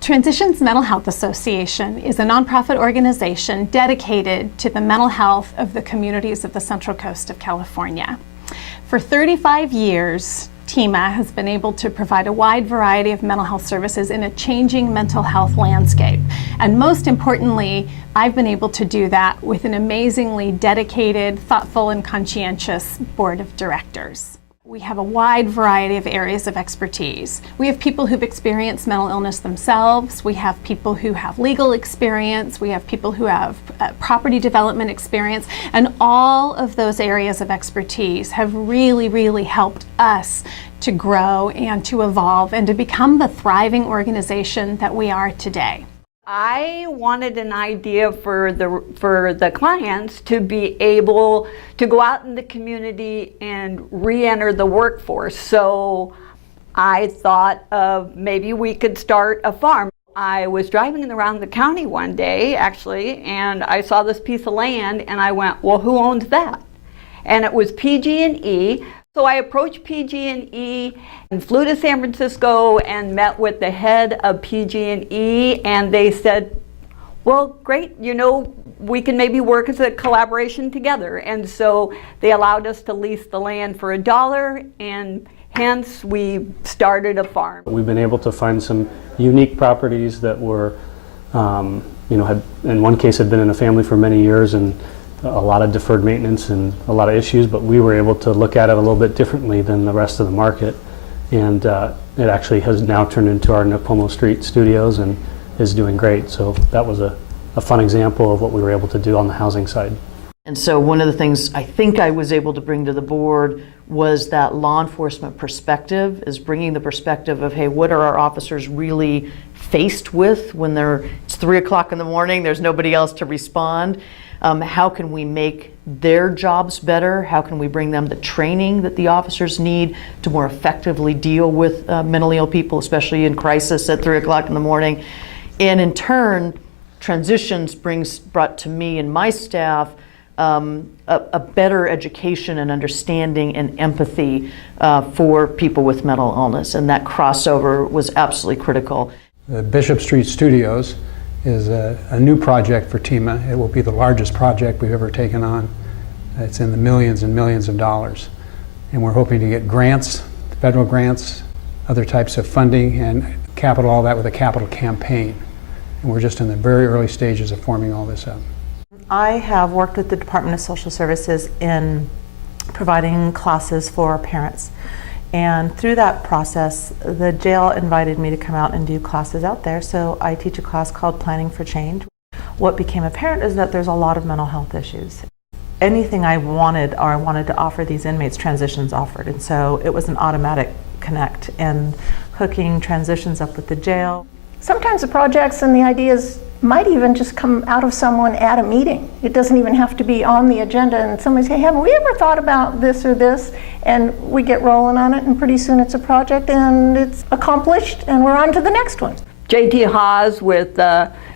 Transitions Mental Health Association is a nonprofit organization dedicated to the mental health of the communities of the Central Coast of California. For 35 years, TMHA has been able to provide a wide variety of mental health services in a changing mental health landscape. And most importantly, I've been able to do that with an amazingly dedicated, thoughtful, and conscientious board of directors. We have a wide variety of areas of expertise. We have people who've experienced mental illness themselves. We have people who have legal experience. We have people who have property development experience. And all of those areas of expertise have really helped us to grow and to evolve and to become the thriving organization that we are today. I wanted an idea for the clients to be able to go out in the community and re-enter the workforce. So I thought of maybe we could start a farm. I was driving around the county one day, actually, and I saw this piece of land and I went, well, who owns that? And it was PG&E. So I approached PG&E and flew to San Francisco and met with the head of PG&E, and they said, well, great, you know, we can maybe work as a collaboration together. And so they allowed us to lease the land for $1, and hence we started a farm. We've been able to find some unique properties that were, had, in one case, had been in a family for many years, and a lot of deferred maintenance and a lot of issues, but we were able to look at it a little bit differently than the rest of the market. And it actually has now turned into our Napomo Street studios and is doing great. So that was a fun example of what we were able to do on the housing side. And so one of the things I think I was able to bring to the board was that law enforcement perspective, is bringing the perspective of, hey, what are our officers really faced with when it's 3 o'clock in the morning, there's nobody else to respond. How can we make their jobs better? How can we bring them the training that the officers need to more effectively deal with mentally ill people, especially in crisis at 3 o'clock in the morning? And in turn, Transitions brought to me and my staff a better education and understanding and empathy for people with mental illness, and that crossover was absolutely critical. The Bishop Street Studios is a new project for TMHA. It will be the largest project we've ever taken on. It's in the millions and millions of dollars. And we're hoping to get grants, federal grants, other types of funding, and capital all that with a capital campaign. And we're just in the very early stages of forming all this up. I have worked with the Department of Social Services in providing classes for parents. And through that process, the jail invited me to come out and do classes out there. So I teach a class called Planning for Change. What became apparent is that there's a lot of mental health issues. Anything I wanted to offer these inmates, Transitions offered. And so it was an automatic connect and hooking Transitions up with the jail. Sometimes the projects and the ideas might even just come out of someone at a meeting. It doesn't even have to be on the agenda, and somebody say, haven't we ever thought about this or this? And we get rolling on it, and pretty soon it's a project and it's accomplished and we're on to the next one. J.T. Haas with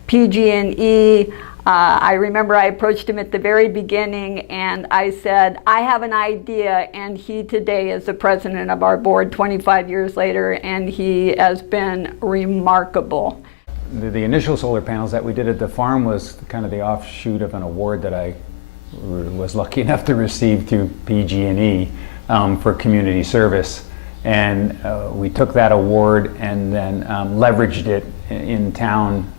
PG&E. I remember I approached him at the very beginning and I said, I have an idea, and he today is the president of our board 25 years later, and he has been remarkable. The initial solar panels that we did at the farm was kind of the offshoot of an award that I was lucky enough to receive through PG&E for community service. And we took that award and then leveraged it in town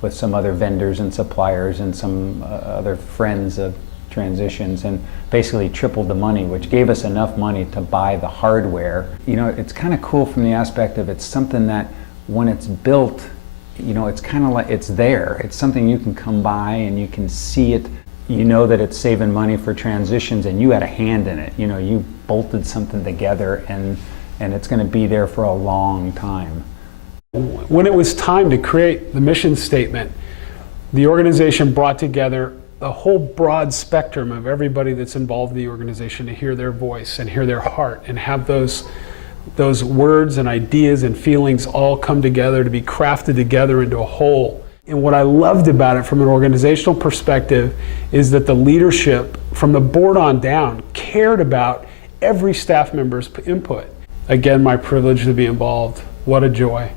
with some other vendors and suppliers and some other friends of Transitions, and basically tripled the money, which gave us enough money to buy the hardware. You know, it's kind of cool from the aspect of it's something that when it's built, you know, it's kind of like it's there. It's something you can come by and you can see it. You know that it's saving money for Transitions, and you had a hand in it. You know, you bolted something together, and it's going to be there for a long time. When it was time to create the mission statement, the organization brought together a whole broad spectrum of everybody that's involved in the organization to hear their voice and hear their heart and have those words and ideas and feelings all come together to be crafted together into a whole. And what I loved about it from an organizational perspective is that the leadership from the board on down cared about every staff member's input. Again, my privilege to be involved. What a joy.